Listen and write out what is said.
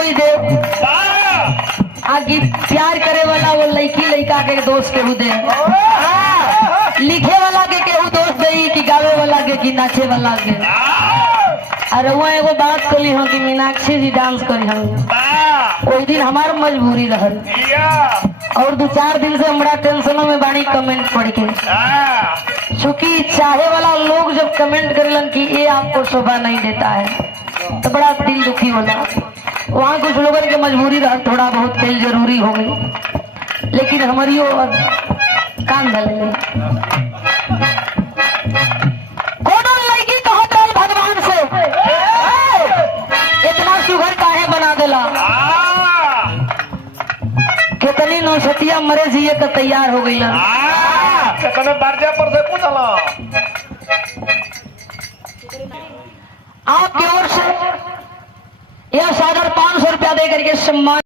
कोई दे, आगे प्यार करे वाला वो लड़की लड़का के दोस्त केहू दे, लिखे वाला के केहू दोस्त दे कि गावे वाला के कि नाचे वाला के। अरे वो एगो बात कली हो कि मीनाक्षी जी डांस करी हम ओई दिन हमार मजबूरी रहल और 2-4 दिन से हमरा टेंशनों में बानी कमेंट पढ़ के, चूंकि चाहे वाला लोग जब कमेंट करेलन कि ये आपको शोभा नहीं देता है तो बड़ा दिल दुखी होला। वहाँ कुछ लोगों की मजबूरी रहा, थोड़ा बहुत खेल जरूरी हो गई, लेकिन हमारी कान धले लड़की कहत रहल भगवान से इतना सुघर काहे बना देला, कितनी नौछटिया मरे जिए का तैयार हो गई। आपकी ओर से यह सागर 500 रुपया दे करके सम्मान